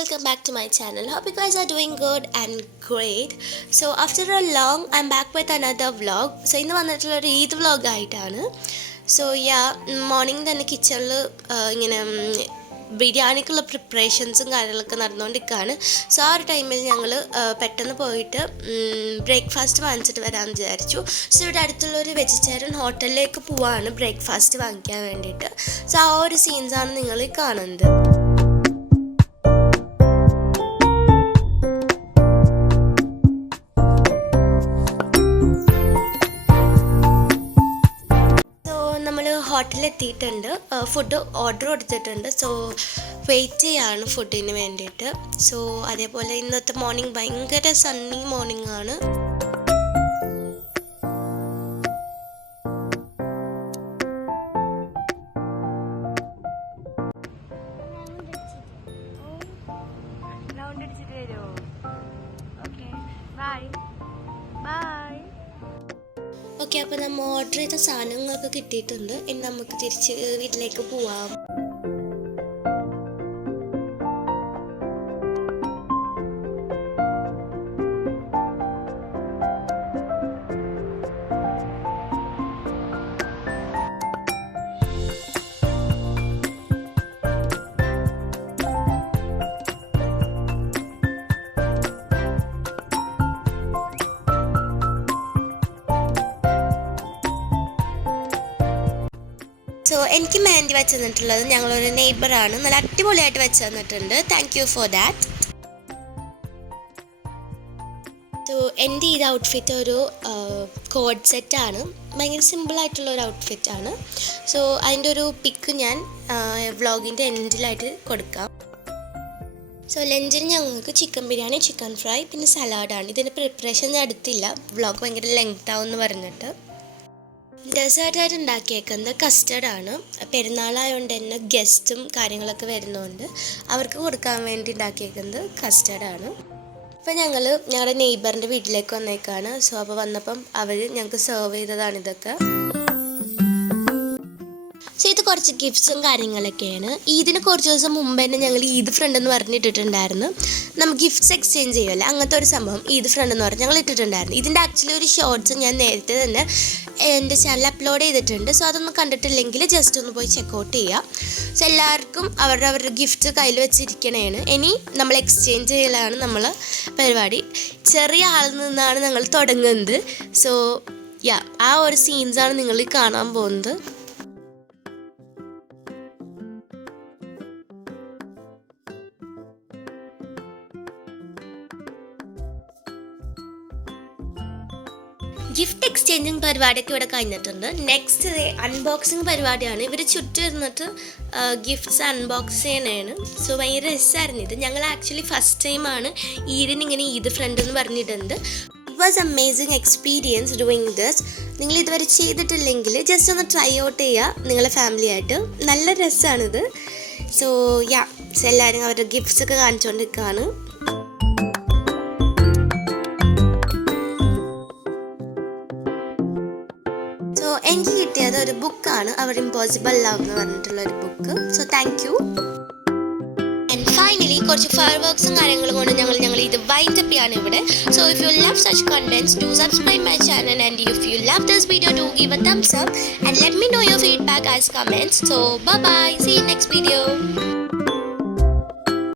welcome back to my channel. Hope you guys are doing good and great. So after a long, I'm back with another vlog. So ഇന്ന് വന്നിട്ടുള്ള ഒരു Eid vlog ആയിട്ടാണ്. So yeah, morning തന്നെ കിച്ചണിൽ ഇങ്ങനെ ബിരിയാണിക്കുള്ള പ്രിപ്പറേഷൻസും കാര്യങ്ങളൊക്കെ നടന്നുകൊണ്ടിരിക്കുകയാണ്. സോ ആ ഒരു ടൈമിൽ ഞങ്ങൾ പെട്ടെന്ന് പോയിട്ട് ബ്രേക്ക്ഫാസ്റ്റ് വാങ്ങിച്ചിട്ട് വരാമെന്ന് വിചാരിച്ചു. സോ ഇവിടെ അടുത്തുള്ളൊരു വെജിറ്റേറിയൻ ഹോട്ടലിലേക്ക് പോവാണ് ബ്രേക്ക്ഫാസ്റ്റ് വാങ്ങിക്കാൻ വേണ്ടിയിട്ട്. സോ ആ ഒരു സീൻസാണ് നിങ്ങൾ കാണുന്നത്. ഹോട്ടലെത്തിയിട്ടുണ്ട്, ഫുഡ് ഓർഡർ കൊടുത്തിട്ടുണ്ട്. സോ വെയിറ്റ് ചെയ്യാണ് ഫുഡിന് വേണ്ടിയിട്ട്. സോ അതേപോലെ ഇന്നത്തെ മോർണിംഗ് ഭയങ്കര സണ്ണി മോർണിംഗ് ആണ്. ഓക്കെ, അപ്പോൾ നമ്മൾ ഓർഡർ ചെയ്ത സാധനങ്ങളൊക്കെ കിട്ടിയിട്ടുണ്ട്. ഇനി നമുക്ക് തിരിച്ച് വീട്ടിലേക്ക് പോവാം. സോ എനിക്ക് മെഹന്തി വെച്ച് തന്നിട്ടുള്ളത് ഞങ്ങളൊരു നെയ്ബറാണ്. നല്ല അടിപൊളിയായിട്ട് വെച്ച് തന്നിട്ടുണ്ട്. Thank you for that. So എൻ്റെ ഈ ഔട്ട്ഫിറ്റ് ഒരു കോഡ് സെറ്റാണ്. ഭയങ്കര സിമ്പിളായിട്ടുള്ള ഒരു ഔട്ട്ഫിറ്റാണ്. സോ അതിൻ്റെ ഒരു പിക്ക് ഞാൻ വ്ളോഗിൻ്റെ എൻഡിലായിട്ട് കൊടുക്കാം. സോ ലഞ്ചിന് ഞങ്ങൾക്ക് ചിക്കൻ ബിരിയാണി, ചിക്കൻ ഫ്രൈ, പിന്നെ സലാഡാണ്. ഇതിൻ്റെ പ്രിപ്പറേഷൻ ഞാൻ എടുത്തില്ല, വ്ളോഗ് ഭയങ്കര ലെങ്ത് ആവും എന്ന് പറഞ്ഞിട്ട്. ഡെസേർട്ടായിട്ട് ഉണ്ടാക്കിയേക്കുന്നത് കസ്റ്റർഡാണ്. പെരുന്നാളായതുകൊണ്ട് തന്നെ ഗസ്റ്റും കാര്യങ്ങളൊക്കെ വരുന്നതുകൊണ്ട് അവർക്ക് കൊടുക്കാൻ വേണ്ടി ഉണ്ടാക്കിയേക്കുന്നത് കസ്റ്റർഡാണ്. അപ്പോൾ ഞങ്ങൾ ഞങ്ങളുടെ നെയ്ബറിൻ്റെ വീട്ടിലേക്ക് വന്നേക്കാണ്. സോ അപ്പോൾ വന്നപ്പം അവർ ഞങ്ങൾക്ക് സെർവ് ചെയ്തതാണ് ഇതൊക്കെ. സോ ഇത് കുറച്ച് ഗിഫ്റ്റ്സും കാര്യങ്ങളൊക്കെയാണ്. ഇതിന് കുറച്ച് ദിവസം മുമ്പ് തന്നെ ഞങ്ങൾ ഈദ് ഫ്രണ്ട് എന്ന് പറഞ്ഞിട്ടിട്ടുണ്ടായിരുന്നു. നമുക്ക് ഗിഫ്റ്റ്സ് എക്സ്ചേഞ്ച് ചെയ്യുമല്ലോ, അങ്ങനത്തെ ഒരു സംഭവം ഈദ് ഫ്രണ്ട് എന്ന് പറഞ്ഞ് ഞങ്ങൾ ഇട്ടിട്ടുണ്ടായിരുന്നു. ഇതിൻ്റെ ആക്ച്വലി ഒരു ഷോർട്സ് ഞാൻ നേരത്തെ തന്നെ എൻ്റെ ചാനൽ അപ്ലോഡ് ചെയ്തിട്ടുണ്ട്. സോ അതൊന്നും കണ്ടിട്ടില്ലെങ്കിൽ ജസ്റ്റ് ഒന്ന് പോയി ചെക്കൗട്ട് ചെയ്യുക. സോ എല്ലാവർക്കും അവരുടെ ഗിഫ്റ്റ് കയ്യിൽ വെച്ചിരിക്കണേണ്. ഇനി നമ്മൾ എക്സ്ചേഞ്ച് ചെയ്യലാണ് നമ്മൾ പരിപാടി. ചെറിയ ആളിൽ നിന്നാണ് ഞങ്ങൾ തുടങ്ങുന്നത്. സോ ആ ഒരു സീൻസാണ് നിങ്ങൾ കാണാൻ പോകുന്നത്. ഗിഫ്റ്റ് എക്സ്ചേഞ്ചിങ് പരിപാടിയൊക്കെ ഇവിടെ കഴിഞ്ഞിട്ടുണ്ട്. നെക്സ്റ്റ് ഡേ അൺബോക്സിങ് പരിപാടിയാണ്. ഇവർ ചുറ്റും ഇരുന്നിട്ട് ഗിഫ്റ്റ്സ് അൺബോക്സ് ചെയ്യണതാണ്. സോ ഭയങ്കര രസമായിരുന്നു ഇത്. ഞങ്ങൾ ആക്ച്വലി ഫസ്റ്റ് ടൈമാണ് ഈദിന് ഇങ്ങനെ ഈദ് ഫ്രണ്ട് എന്ന് പറഞ്ഞിട്ടുണ്ട്. It was amazing experience doing this. നിങ്ങൾ ഇതുവരെ ചെയ്തിട്ടില്ലെങ്കിൽ ജസ്റ്റ് ഒന്ന് ട്രൈ ഔട്ട് ചെയ്യുക നിങ്ങളുടെ ഫാമിലിയായിട്ട്. നല്ല രസമാണിത്. സോ എല്ലാവരും അവരുടെ ഗിഫ്റ്റ്സ് ഒക്കെ കാണിച്ചുകൊണ്ടിരിക്കുകയാണ്. എനിക്ക് കിട്ടിയത് ഒരു ബുക്കാണ്, അവർ ഇമ്പോസിബിൾ ലവ് എന്ന് പറഞ്ഞിട്ടുള്ള ഒരു book. So thank you. And finally കുറച്ച് ഫയർ വർക്ക്സും കാര്യങ്ങളും കൊണ്ട് ഞങ്ങൾ ഇത് വൈൻഡപ്പ് ചെയ്യാണ് ഇവിടെ. So if you love such contents do subscribe my channel and if you love this video do give A thumbs up and let me know your feedback as comments. So bye bye, see you next video.